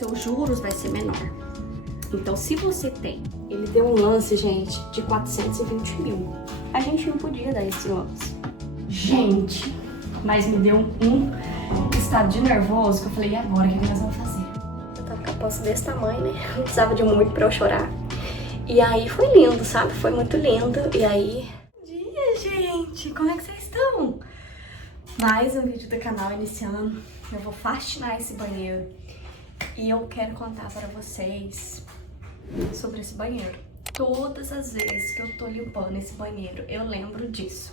seus juros vai ser menor. Então, se você tem, ele deu um lance, gente, de 420 mil. A gente não podia dar esse lance. Gente, mas me deu um estado de nervoso que eu falei, e agora, o que nós vamos fazer? Eu tava com a posse desse tamanho, né? Não precisava de muito pra eu chorar. E aí foi lindo, sabe? Foi muito lindo. E aí... Bom dia, gente! Como é que vocês estão? Mais um vídeo do canal iniciando. Eu vou faxinar esse banheiro. E eu quero contar para vocês sobre esse banheiro. Todas as vezes que eu tô limpando esse banheiro, eu lembro disso.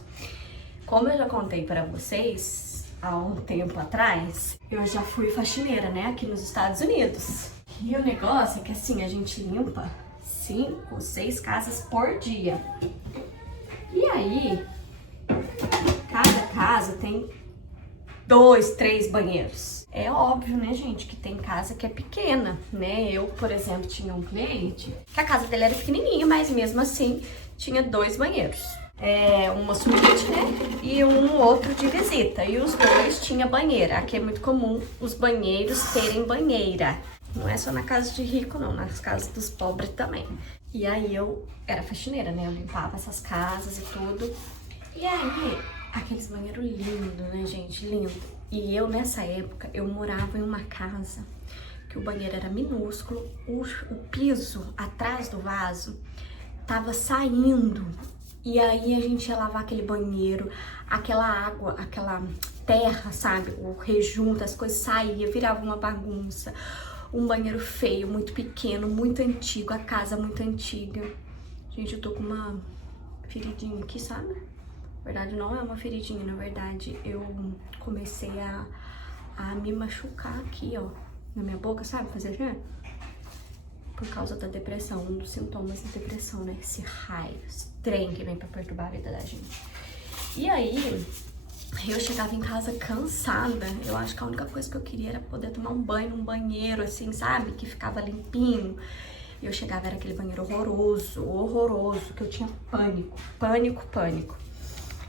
Como eu já contei para vocês há um tempo atrás, eu já fui faxineira, né, aqui nos Estados Unidos. E o negócio é que assim, a gente limpa 5, 6 casas por dia. E aí, cada casa tem 2, 3 banheiros. É óbvio, né, gente, que tem casa que é pequena, né? Eu, por exemplo, tinha um cliente que a casa dele era pequenininha, mas mesmo assim tinha 2 banheiros. Uma suíte, né? E um outro de visita. E os 2 tinham banheira. Aqui é muito comum os banheiros terem banheira. Não é só na casa de rico, não. Nas casas dos pobres também. E aí eu era faxineira, né? Eu limpava essas casas e tudo. E aí, aqueles banheiros lindos, né, gente? Lindo. E eu, nessa época, eu morava em uma casa que o banheiro era minúsculo. O piso atrás do vaso tava saindo. E aí a gente ia lavar aquele banheiro, aquela água, aquela terra, sabe? O rejunto, as coisas saíam, virava uma bagunça. Um banheiro feio, muito pequeno, muito antigo, a casa muito antiga. Gente, eu tô com uma feridinha aqui, sabe? Na verdade, não é uma feridinha, na verdade, eu comecei a me machucar aqui, ó, na minha boca, sabe? Fazer assim, por causa da depressão, um dos sintomas da depressão, né? Esse raio, esse trem que vem pra perturbar a vida da gente. E aí, eu chegava em casa cansada. Eu acho que a única coisa que eu queria era poder tomar um banho num banheiro, assim, sabe? Que ficava limpinho. E eu chegava, era aquele banheiro horroroso, horroroso, que eu tinha pânico, pânico, pânico.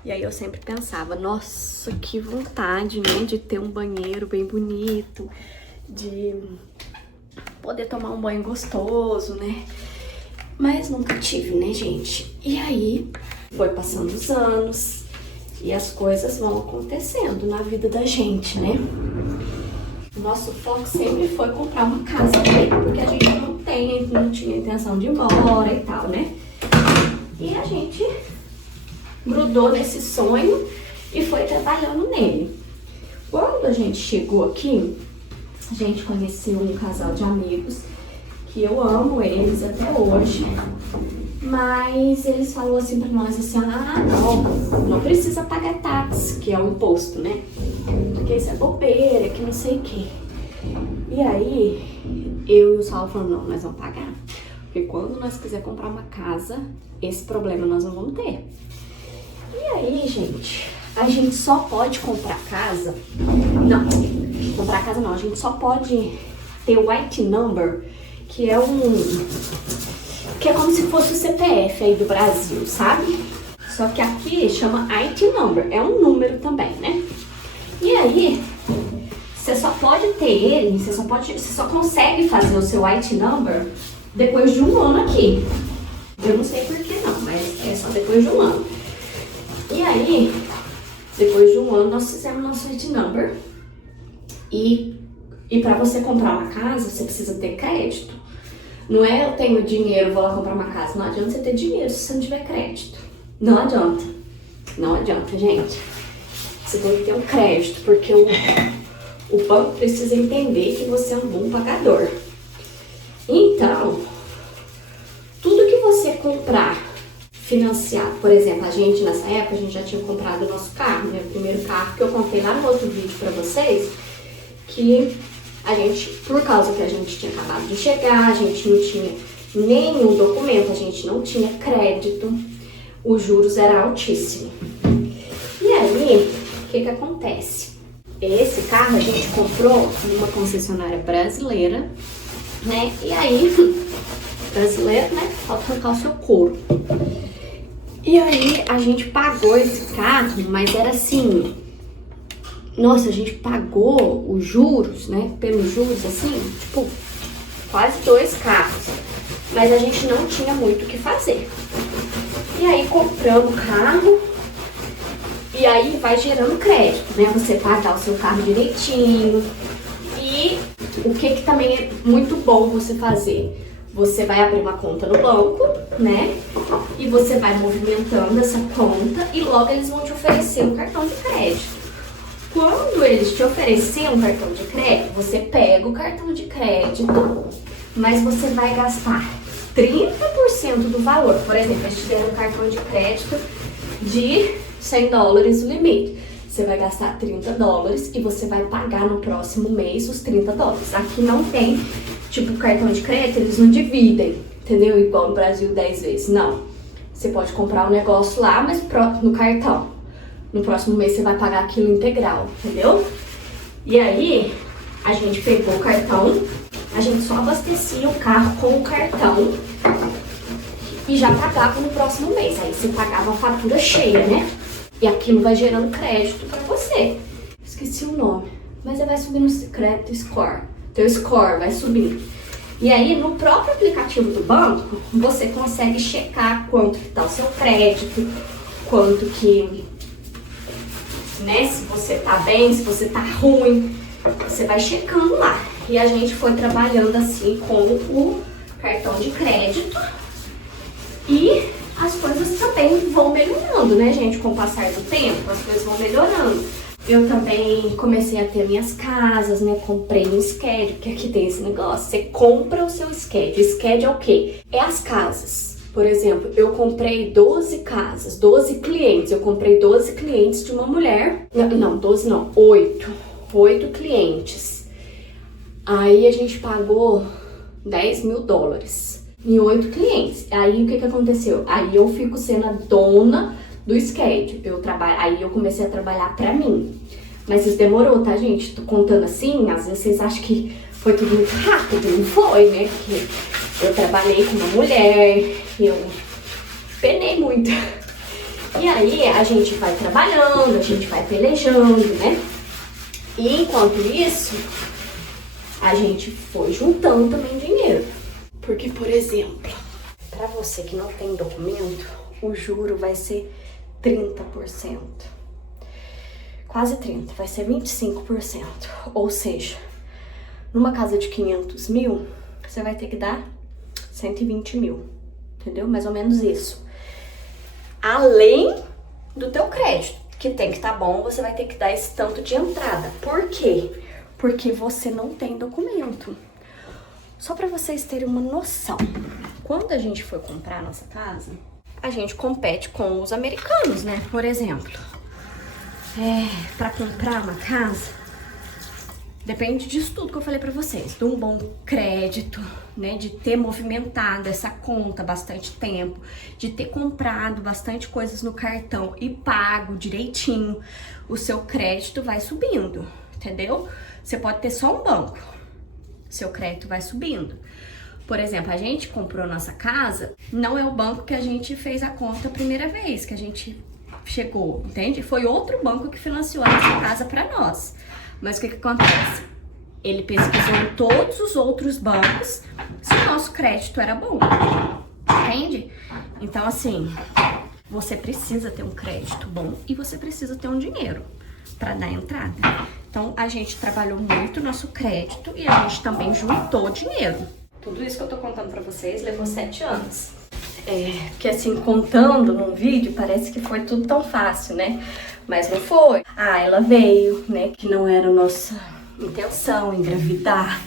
E aí eu sempre pensava, nossa, que vontade, né? De ter um banheiro bem bonito, de poder tomar um banho gostoso, né? Mas nunca tive, né, gente? E aí, foi passando os anos e as coisas vão acontecendo na vida da gente, né? O nosso foco sempre foi comprar uma casa, né? Porque a gente não tinha intenção de ir embora e tal, né? E a gente grudou nesse sonho e foi trabalhando nele. Quando a gente chegou aqui, a gente conheceu um casal de amigos que eu amo eles até hoje, mas eles falaram assim pra nós assim, não precisa pagar táxi, que é o imposto, né? Porque isso é bobeira, que não sei o quê. E aí, eu e o Saulo falamos, não, nós vamos pagar. Porque quando nós quiser comprar uma casa, esse problema nós não vamos ter. E aí, gente, a gente só pode comprar casa, comprar casa não, a gente só pode ter o IT number, que é como se fosse o CPF aí do Brasil, sabe? Só que aqui chama IT number, é um número também, né? E aí, você só pode ter ele, você só consegue fazer o seu IT number depois de um ano aqui. Eu não sei por que não, mas é só depois de um ano. E aí, depois de um ano, nós fizemos nosso IT number. E para você comprar uma casa, você precisa ter crédito. Não é eu tenho dinheiro, vou lá comprar uma casa. Não adianta você ter dinheiro se você não tiver crédito. Não adianta. Não adianta, gente. Você tem que ter um crédito, porque o banco precisa entender que você é um bom pagador. Então, tudo que você comprar financiado, por exemplo, a gente nessa época, a gente já tinha comprado o nosso carro, né? O primeiro carro que eu contei lá no outro vídeo pra vocês, que a gente, por causa que a gente tinha acabado de chegar, a gente não tinha nenhum documento, a gente não tinha crédito, os juros eram altíssimos. E aí, o que acontece? Esse carro a gente comprou numa concessionária brasileira, né? E aí, brasileiro, né? Falta arrancar o seu couro. E aí, a gente pagou esse carro, mas era assim, Nossa, a gente pagou os juros, né? Pelos juros, assim, tipo, quase 2 carros. Mas a gente não tinha muito o que fazer. E aí compramos o carro. E aí vai gerando crédito, né? Você pagar o seu carro direitinho. E o que também é muito bom você fazer? Você vai abrir uma conta no banco, né? E você vai movimentando essa conta e logo eles vão te oferecer um cartão de crédito. Quando eles te oferecerem um cartão de crédito, você pega o cartão de crédito, mas você vai gastar 30% do valor. Por exemplo, eles te deram um cartão de crédito de $100 o limite. Você vai gastar $30 e você vai pagar no próximo mês os $30. Aqui não tem, tipo, cartão de crédito, eles não dividem, entendeu? Igual no Brasil 10 vezes. Não. Você pode comprar um negócio lá, mas no cartão. No próximo mês você vai pagar aquilo integral, entendeu? E aí, a gente pegou o cartão, a gente só abastecia o carro com o cartão e já pagava no próximo mês. Aí você pagava a fatura cheia, né? E aquilo vai gerando crédito pra você. Esqueci o nome, mas vai subir no crédito score. Teu score vai subir. E aí, no próprio aplicativo do banco, você consegue checar quanto que tá o seu crédito, quanto que... né, se você tá bem, se você tá ruim, você vai checando lá. E a gente foi trabalhando assim com o cartão de crédito e as coisas também vão melhorando, né, gente? Com o passar do tempo, as coisas vão melhorando. Eu também comecei a ter minhas casas, né? Comprei um schedule, que aqui tem esse negócio. Você compra o seu schedule. Schedule é o quê? É as casas. Por exemplo, eu comprei 12 casas, 12 clientes. Eu comprei 12 clientes de uma mulher. Não, 12 não, 8. 8 clientes. Aí a gente pagou $10 mil em 8 clientes. Aí o que aconteceu? Aí eu fico sendo a dona do schedule. Aí eu comecei a trabalhar pra mim. Mas isso demorou, tá, gente? Tô contando assim, às vezes vocês acham que foi tudo muito rápido. Não foi, né? Porque eu trabalhei com uma mulher, eu penei muito. E aí a gente vai trabalhando, a gente vai pelejando, né? E enquanto isso, a gente foi juntando também dinheiro. Porque, por exemplo, para você que não tem documento, o juro vai ser 30%. Quase 30%, vai ser 25%. Ou seja, numa casa de 500 mil, você vai ter que dar 120 mil, entendeu? Mais ou menos isso. Além do teu crédito, que tem que estar bom, você vai ter que dar esse tanto de entrada. Por quê? Porque você não tem documento. Só para vocês terem uma noção, quando a gente foi comprar a nossa casa, a gente compete com os americanos, né? Por exemplo, para comprar uma casa, depende disso tudo que eu falei pra vocês, de um bom crédito, né, de ter movimentado essa conta bastante tempo, de ter comprado bastante coisas no cartão e pago direitinho, o seu crédito vai subindo, entendeu? Você pode ter só um banco, seu crédito vai subindo. Por exemplo, a gente comprou nossa casa, não é o banco que a gente fez a conta a primeira vez que a gente chegou, entende? Foi outro banco que financiou a nossa casa pra nós. Mas o que acontece? Ele pesquisou em todos os outros bancos se o nosso crédito era bom, entende? Então, assim, você precisa ter um crédito bom e você precisa ter um dinheiro para dar entrada. Então, a gente trabalhou muito nosso crédito e a gente também juntou dinheiro. Tudo isso que eu tô contando pra vocês levou 7 anos. Porque assim, contando num vídeo, parece que foi tudo tão fácil, né? Mas não foi. Ela veio, né? Que não era a nossa intenção engravidar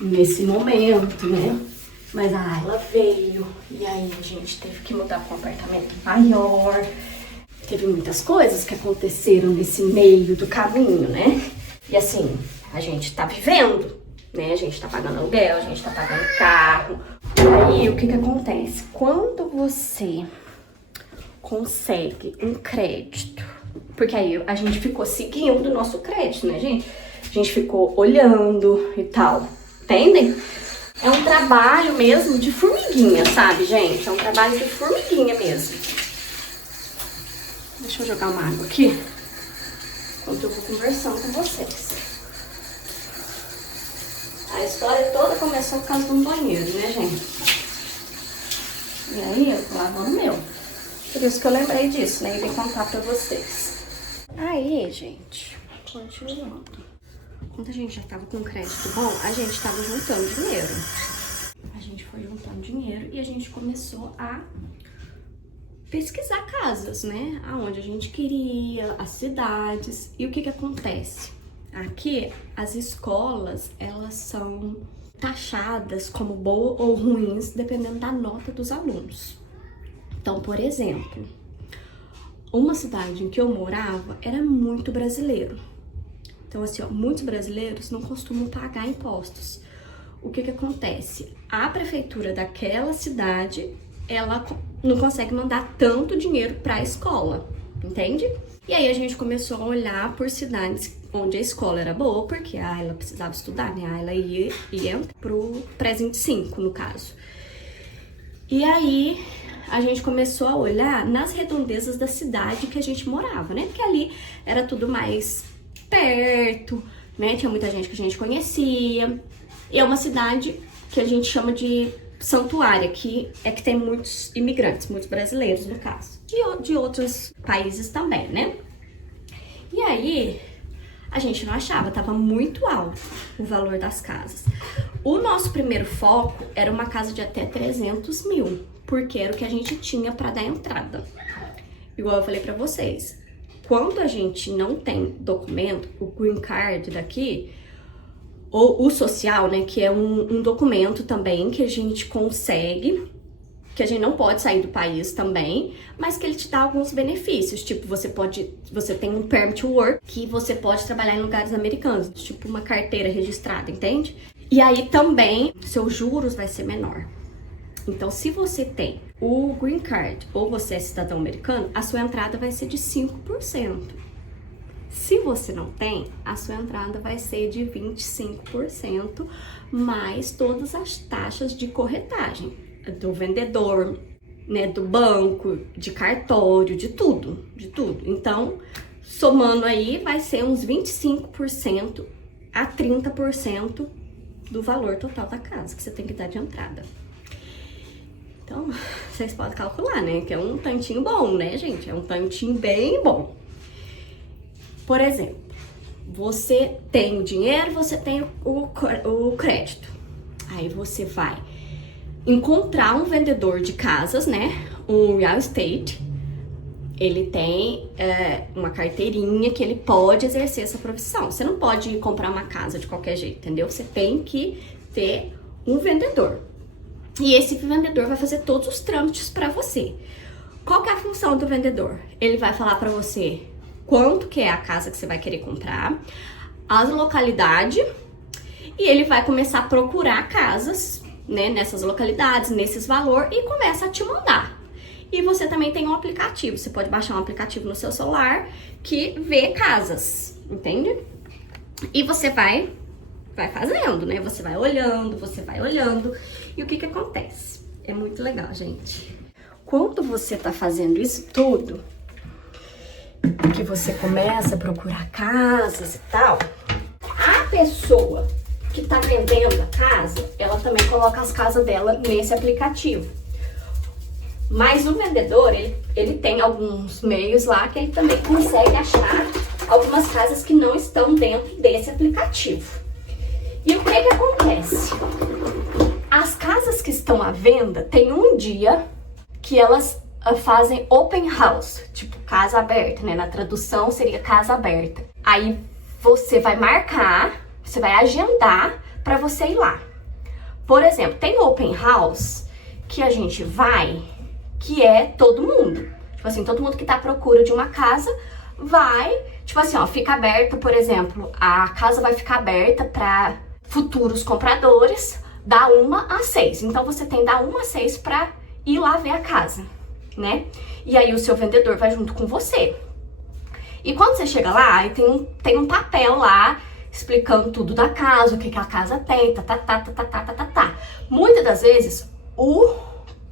nesse momento, né? Mas ela veio. E aí a gente teve que mudar para um apartamento maior. Teve muitas coisas que aconteceram nesse meio do caminho, né? E assim, a gente tá vivendo, né? A gente tá pagando aluguel, a gente tá pagando carro. E aí, o que acontece? Quando você consegue um crédito, porque aí a gente ficou seguindo o nosso crédito, né, gente? A gente ficou olhando e tal, entendem? É um trabalho mesmo de formiguinha, sabe, gente? É um trabalho de formiguinha mesmo. Deixa eu jogar uma água aqui. enquanto eu vou conversando com vocês. A história toda começou por causa de um banheiro, né, gente? E aí eu tô lavando o meu. Por isso que eu lembrei disso, né? E vim contar pra vocês. Aí, gente, continuando. Quando a gente já tava com crédito bom, a gente tava juntando dinheiro. A gente foi juntando dinheiro e a gente começou a pesquisar casas, né? Aonde a gente queria, as cidades. E o que que acontece? Aqui, as escolas, elas são taxadas como boas ou ruins, dependendo da nota dos alunos. Então, por exemplo, uma cidade em que eu morava era muito brasileiro. Então, assim, ó, muitos brasileiros não costumam pagar impostos. O que que acontece? A prefeitura daquela cidade, ela não consegue mandar tanto dinheiro para a escola, entende? E aí a gente começou a olhar por cidades onde a escola era boa, porque a Ayla precisava estudar, né? A Ayla ia pro pré-25, no caso. E aí a gente começou a olhar nas redondezas da cidade que a gente morava, né? Porque ali era tudo mais perto, né? Tinha muita gente que a gente conhecia. E é uma cidade que a gente chama de santuária, que tem muitos imigrantes, muitos brasileiros, no caso. E de outros países também, né? E aí, a gente não achava, tava muito alto o valor das casas. O nosso primeiro foco era uma casa de até 300 mil, porque era o que a gente tinha para dar entrada. Igual eu falei para vocês, quando a gente não tem documento, o green card daqui, ou o social, né, que é um documento também que a gente consegue, que a gente não pode sair do país também, mas que ele te dá alguns benefícios, tipo, você tem um permit to work, que você pode trabalhar em lugares americanos, tipo uma carteira registrada, entende? E aí também, seus juros vai ser menor. Então, se você tem o green card ou você é cidadão americano, a sua entrada vai ser de 5%. Se você não tem, a sua entrada vai ser de 25%, mais todas as taxas de corretagem do vendedor, né, do banco, de cartório, de tudo, de tudo. Então, somando aí, vai ser uns 25% a 30% do valor total da casa que você tem que dar de entrada. Então, vocês podem calcular, né, que é um tantinho bom, né, gente? É um tantinho bem bom. Por exemplo, você tem o dinheiro, você tem o crédito. Aí você vai encontrar um vendedor de casas, né? Um real estate. Ele tem uma carteirinha que ele pode exercer essa profissão. Você não pode comprar uma casa de qualquer jeito, entendeu? Você tem que ter um vendedor. E esse vendedor vai fazer todos os trâmites para você. Qual que é a função do vendedor? Ele vai falar para você quanto que é a casa que você vai querer comprar, a localidade, e ele vai começar a procurar casas, né, nessas localidades, nesses valores, e começa a te mandar. E você também tem um aplicativo, você pode baixar um aplicativo no seu celular que vê casas, entende? E você vai fazendo, né, você vai olhando, e o que que acontece? É muito legal, gente. Quando você tá fazendo isso tudo, que você começa a procurar casas e tal, a pessoa que tá vendendo a casa, ela também coloca as casas dela nesse aplicativo. Mas o vendedor, ele tem alguns meios lá que ele também consegue achar algumas casas que não estão dentro desse aplicativo. E o que que acontece? As casas que estão à venda, tem um dia que elas fazem open house, tipo casa aberta, né? Na tradução seria casa aberta. Aí você vai marcar, você vai agendar para você ir lá. Por exemplo, tem open house que a gente vai, que é todo mundo. Tipo assim, todo mundo que tá à procura de uma casa vai, tipo assim, ó, fica aberta, por exemplo, a casa vai ficar aberta para futuros compradores da 1 às 6. Então você tem da 1 às 6 para ir lá ver a casa, né? E aí o seu vendedor vai junto com você. E quando você chega lá, aí tem um papel lá explicando tudo da casa, o que a casa tem, tá. Muitas das vezes o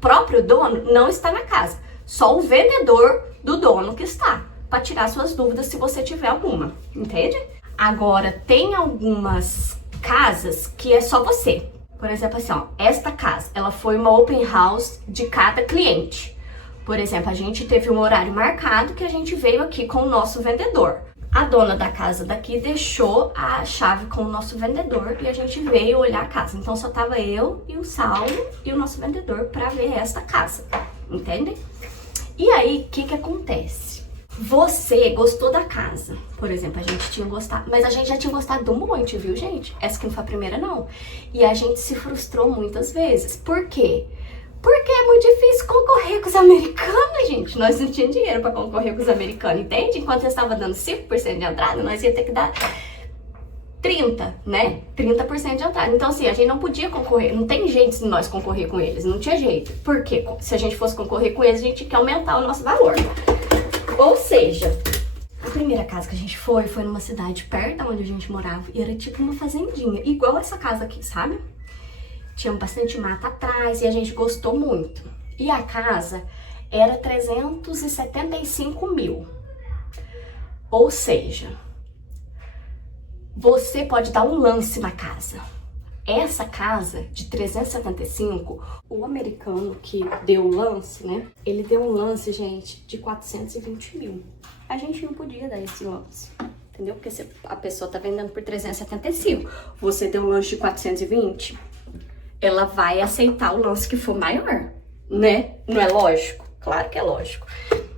próprio dono não está na casa, só o vendedor do dono que está. para tirar suas dúvidas se você tiver alguma, entende? Agora, tem algumas casas que é só você. Por exemplo, assim, ó, esta casa, ela foi uma open house de cada cliente. Por exemplo, a gente teve um horário marcado que a gente veio aqui com o nosso vendedor. A dona da casa daqui deixou a chave com o nosso vendedor e a gente veio olhar a casa. Então só tava eu e o Saulo e o nosso vendedor para ver esta casa, entende? E aí, o que acontece? Você gostou da casa, por exemplo, a gente tinha gostado, mas a gente já tinha gostado do monte, viu, gente? Essa que não foi a primeira, não. E a gente se frustrou muitas vezes. Por quê? Porque é muito difícil concorrer com os americanos, gente. Nós não tínhamos dinheiro para concorrer com os americanos, entende? Enquanto eu estava dando 5% de entrada, nós ia ter que dar 30%, né? 30% de entrada. Então, assim, a gente não podia concorrer. Não tem jeito de nós concorrer com eles. Não tinha jeito. Por quê? Se a gente fosse concorrer com eles, a gente tinha que aumentar o nosso valor. Ou seja, a primeira casa que a gente foi numa cidade perto da onde a gente morava. E era tipo uma fazendinha, igual essa casa aqui, sabe? Tinha bastante mata atrás e a gente gostou muito. E a casa era 375 mil. Ou seja, você pode dar um lance na casa. Essa casa de 375, o americano que deu o lance, né? Ele deu um lance, gente, de 420 mil. A gente não podia dar esse lance, entendeu? Porque se a pessoa tá vendendo por 375, você deu um lance de 420, ela vai aceitar o lance que for maior, né? Não é lógico? Claro que é lógico.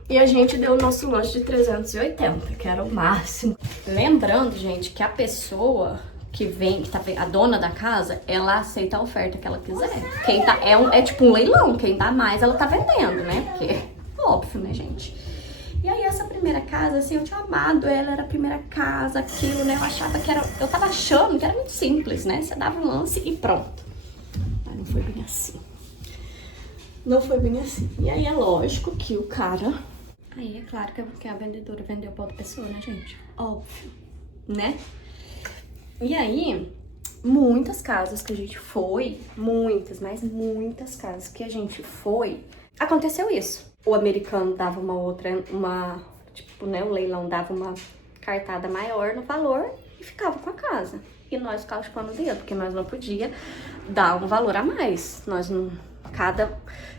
E a gente deu o nosso lance de 380, que era o máximo. Lembrando, gente, que a pessoa que vem, que tá, a dona da casa, ela aceita a oferta que ela quiser. Quem tá, é tipo um leilão, quem dá mais, ela tá vendendo, né? Porque, óbvio, né, gente? E aí, essa primeira casa, assim, eu tinha amado ela, era a primeira casa, aquilo, né? Eu tava achando que era muito simples, né? Você dava um lance e pronto. Mas não foi bem assim. Não foi bem assim. E aí, é lógico que o cara... Aí, é claro que a vendedora vendeu pra outra pessoa, né, gente? Óbvio, né? E aí, muitas casas que a gente foi, muitas casas que a gente foi, aconteceu isso. O americano dava tipo, né, o leilão dava uma cartada maior no valor e ficava com a casa. E nós ficávamos chupando o dedo, porque nós não podíamos dar um valor a mais. Nós não...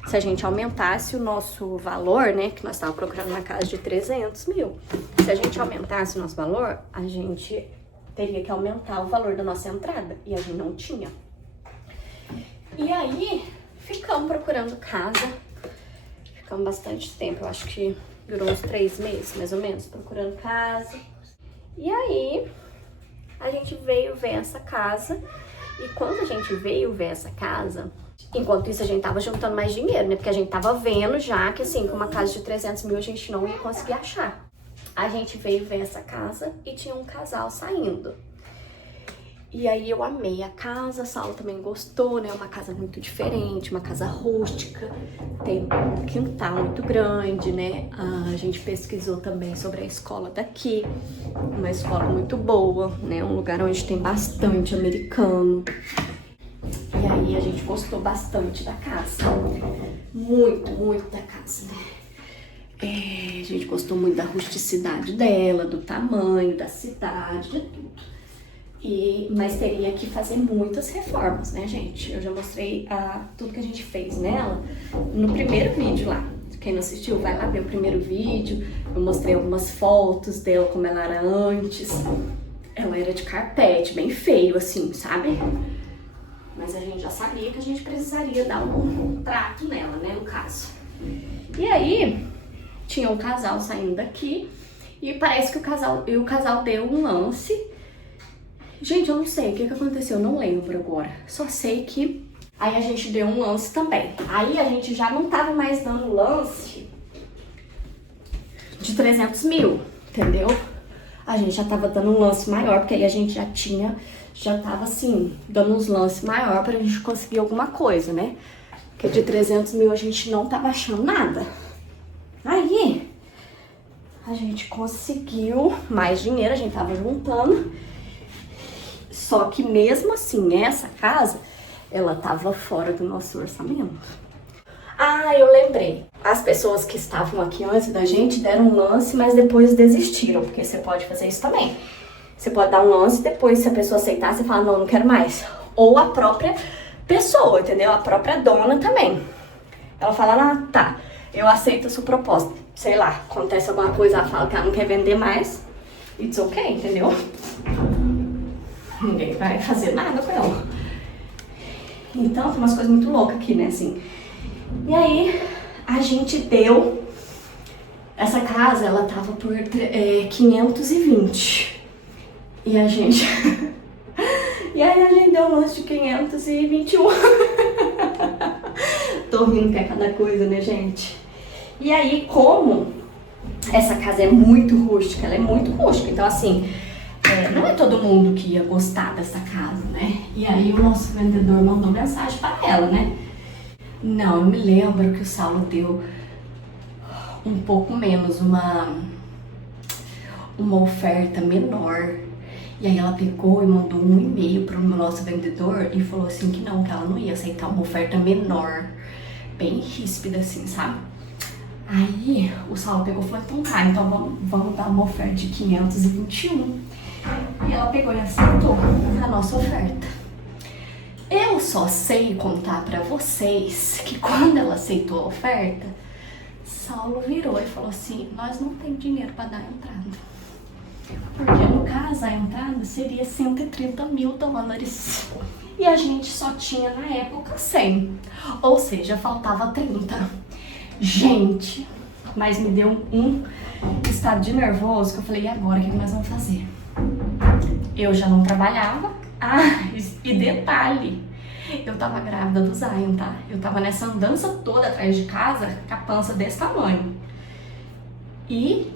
Se a gente aumentasse o nosso valor, né, que nós estávamos procurando uma casa de 300 mil, se a gente aumentasse o nosso valor, a gente teria que aumentar o valor da nossa entrada, e a gente não tinha. E aí, ficamos procurando casa, ficamos bastante tempo, eu acho que durou uns 3 meses, mais ou menos, procurando casa. E aí, a gente veio ver essa casa, e quando a gente veio ver essa casa, enquanto isso a gente tava juntando mais dinheiro, né, porque a gente tava vendo já que, assim, com uma casa de 300 mil a gente não ia conseguir achar. A gente veio ver essa casa e tinha um casal saindo. E aí eu amei a casa, a Saulo também gostou, né? Uma casa muito diferente, uma casa rústica, tem um quintal muito grande, né? A gente pesquisou também sobre a escola daqui, uma escola muito boa, né? Um lugar onde tem bastante americano. E aí a gente gostou bastante da casa, muito da casa, né? A gente gostou muito da rusticidade dela, do tamanho, da cidade, de tudo. Mas teria que fazer muitas reformas, né, gente? Eu já mostrei tudo que a gente fez nela no primeiro vídeo lá. Quem não assistiu, vai lá ver o primeiro vídeo. Eu mostrei algumas fotos dela, como ela era antes. Ela era de carpete, bem feio, assim, sabe? Mas a gente já sabia que a gente precisaria dar um trato nela, né, no caso. E aí... tinha um casal saindo daqui e parece que o casal deu um lance. Gente, eu não sei o que aconteceu, eu não lembro agora. Só sei que aí a gente deu um lance também. Aí a gente já não tava mais dando lance de 300 mil, entendeu? A gente já tava dando um lance maior, porque aí a gente já tava assim, dando uns lances maior pra gente conseguir alguma coisa, né? Porque de 300 mil a gente não tava achando nada. Aí, a gente conseguiu mais dinheiro, a gente tava juntando. Só que mesmo assim, essa casa, ela tava fora do nosso orçamento. Ah, eu lembrei. As pessoas que estavam aqui antes da gente deram um lance, mas depois desistiram, porque você pode fazer isso também. Você pode dar um lance, depois se a pessoa aceitar, você fala, não quero mais. Ou a própria pessoa, entendeu? A própria dona também. Ela fala, ah, tá, eu aceito a sua proposta. Sei lá, acontece alguma coisa, ela fala que ela não quer vender mais. It's okay, entendeu? Ninguém vai fazer nada com ela. Então, tem umas coisas muito loucas aqui, né, assim. E aí, a gente deu... Essa casa, ela tava por 520. E a gente... E aí, a gente deu um lance de 521. Tô rindo que é cada coisa, né, gente? E aí, como essa casa é muito rústica, ela é muito rústica. Então, assim, não é todo mundo que ia gostar dessa casa, né? E aí, o nosso vendedor mandou mensagem para ela, né? Não, eu me lembro que o Saulo deu um pouco menos, uma oferta menor. E aí ela pegou e mandou um e-mail pro nosso vendedor e falou assim que não, que ela não ia aceitar uma oferta menor. Bem ríspida assim, sabe? Aí o Saulo pegou e falou, então tá, então vamos dar uma oferta de 521. E ela pegou e aceitou a nossa oferta. Eu só sei contar pra vocês que quando ela aceitou a oferta, Saulo virou e falou assim, nós não temos dinheiro pra dar a entrada. Porque no caso a entrada seria 130 mil dólares. E a gente só tinha na época 100. Ou seja, faltava 30. Gente, mas me deu um estado de nervoso que eu falei, e agora o que nós vamos fazer? Eu já não trabalhava. Ah, e detalhe, eu tava grávida do Zion, tá? Eu tava nessa andança toda atrás de casa com a pança desse tamanho. E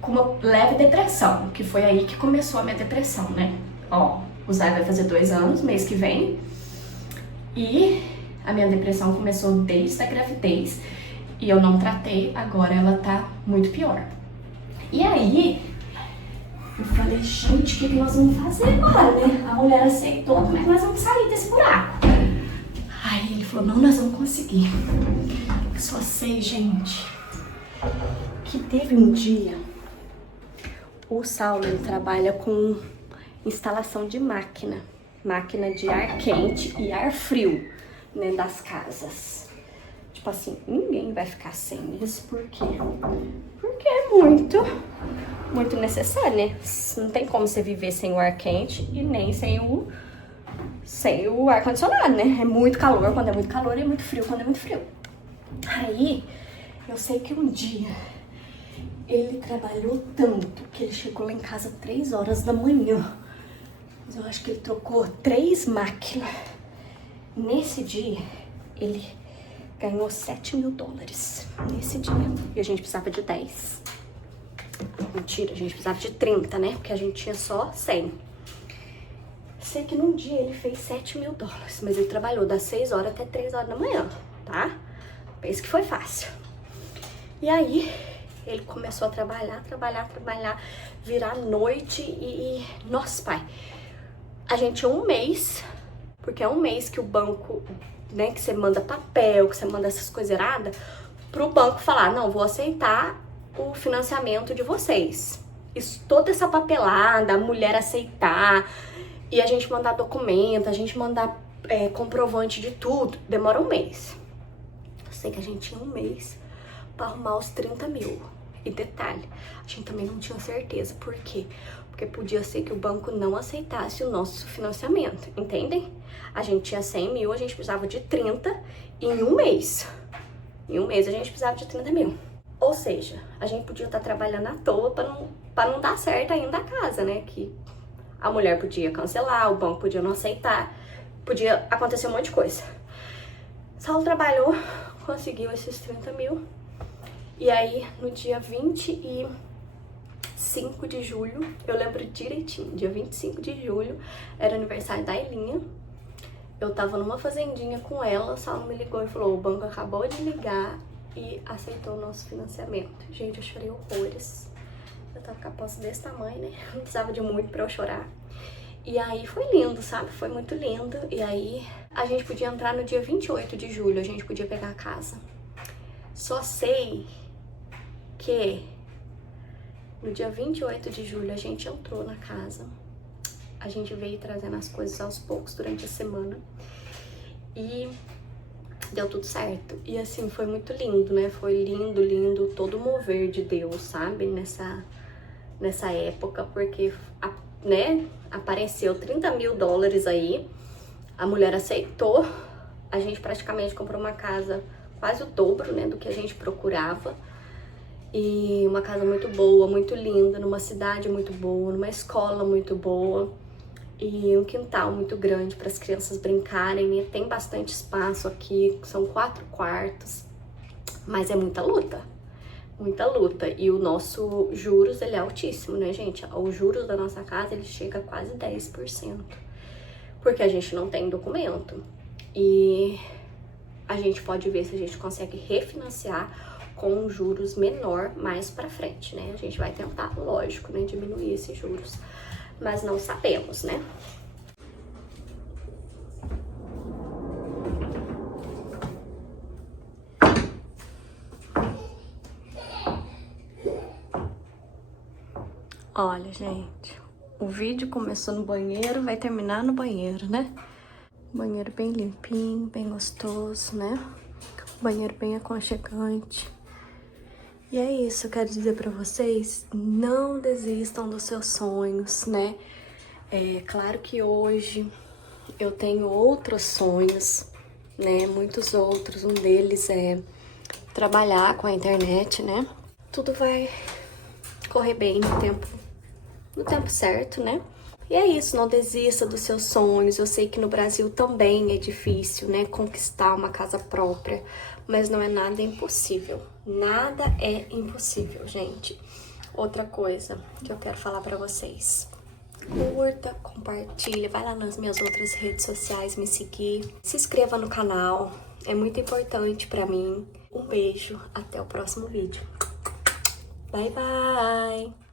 com uma leve depressão, que foi aí que começou a minha depressão, né? Ó, o Zion vai fazer 2 anos, mês que vem. E a minha depressão começou desde a gravidez. E eu não tratei, agora ela tá muito pior. E aí, eu falei, gente, o que nós vamos fazer agora, né? A mulher aceitou, como é que nós vamos sair desse buraco? Aí ele falou, não, nós vamos conseguir. Eu só sei, gente, que teve um dia, o Saulo, ele trabalha com instalação de máquina de ar quente e ar frio, né, das casas. Tipo assim, ninguém vai ficar sem isso, por quê? Porque é muito necessário, né? Não tem como você viver sem o ar quente e nem sem o ar-condicionado, né? É muito calor quando é muito calor e é muito frio quando é muito frio. Aí, eu sei que um dia ele trabalhou tanto que ele chegou lá em casa 3 horas da manhã. Mas eu acho que ele trocou 3 máquinas. Nesse dia, ele ganhou 7 mil dólares. Nesse dia. E a gente precisava de 10. Mentira, a gente precisava de 30, né? Porque a gente tinha só 100. Sei que num dia ele fez 7 mil dólares. Mas ele trabalhou das 6 horas até 3 horas da manhã, tá? Pensa que foi fácil. E aí, ele começou a trabalhar, virar noite e... Nossa, pai. A gente tinha um mês, porque é um mês que o banco, né, que você manda papel, que você manda essas coisas erradas, pro banco falar, não, vou aceitar o financiamento de vocês. Isso, toda essa papelada, a mulher aceitar, e a gente mandar documento, a gente mandar comprovante de tudo, demora um mês. Eu sei que a gente tinha um mês pra arrumar os 30 mil. E detalhe, a gente também não tinha certeza. Por quê? Porque podia ser que o banco não aceitasse o nosso financiamento, entendem? A gente tinha 100 mil, a gente precisava de 30 em um mês. Em um mês a gente precisava de 30 mil. Ou seja, a gente podia estar trabalhando à toa pra não dar certo ainda a casa, né? Que a mulher podia cancelar, o banco podia não aceitar, podia acontecer um monte de coisa. Saulo trabalhou, conseguiu esses 30 mil. E aí, no dia 25 de julho, eu lembro direitinho, dia 25 de julho, era aniversário da Elinha. Eu tava numa fazendinha com ela, o Saulo me ligou e falou, o banco acabou de ligar e aceitou o nosso financiamento. Gente, eu chorei horrores. Eu tava com a posse desse tamanho, né? Não precisava de muito pra eu chorar. E aí foi lindo, sabe? Foi muito lindo. E aí a gente podia entrar no dia 28 de julho, a gente podia pegar a casa. Só sei que no dia 28 de julho a gente entrou na casa. A gente veio trazendo as coisas aos poucos durante a semana. E deu tudo certo. E assim, foi muito lindo, né? Foi lindo, lindo, todo o mover de Deus, sabe? Nessa época, porque, né? Apareceu 30 mil dólares aí. A mulher aceitou. A gente praticamente comprou uma casa quase o dobro, né? Do que a gente procurava. E uma casa muito boa, muito linda, numa cidade muito boa, numa escola muito boa. E um quintal muito grande para as crianças brincarem, e tem bastante espaço aqui, são 4 quartos, mas é muita luta, muita luta. E o nosso juros, ele é altíssimo, né, gente? O juros da nossa casa, ele chega a quase 10%, porque a gente não tem documento. E a gente pode ver se a gente consegue refinanciar com um juros menor mais para frente, né? A gente vai tentar, lógico, né, diminuir esses juros. Mas não sabemos, né? Olha, gente, o vídeo começou no banheiro, vai terminar no banheiro, né? Banheiro bem limpinho, bem gostoso, né? Banheiro bem aconchegante. E é isso, eu quero dizer pra vocês, não desistam dos seus sonhos, né? É claro que hoje eu tenho outros sonhos, né? Muitos outros, um deles é trabalhar com a internet, né? Tudo vai correr bem no tempo certo, né? E é isso, não desista dos seus sonhos. Eu sei que no Brasil também é difícil, né, conquistar uma casa própria, mas não é nada impossível. Nada é impossível, gente. Outra coisa que eu quero falar pra vocês. Curta, compartilha, vai lá nas minhas outras redes sociais me seguir. Se inscreva no canal, é muito importante pra mim. Um beijo, até o próximo vídeo. Bye, bye!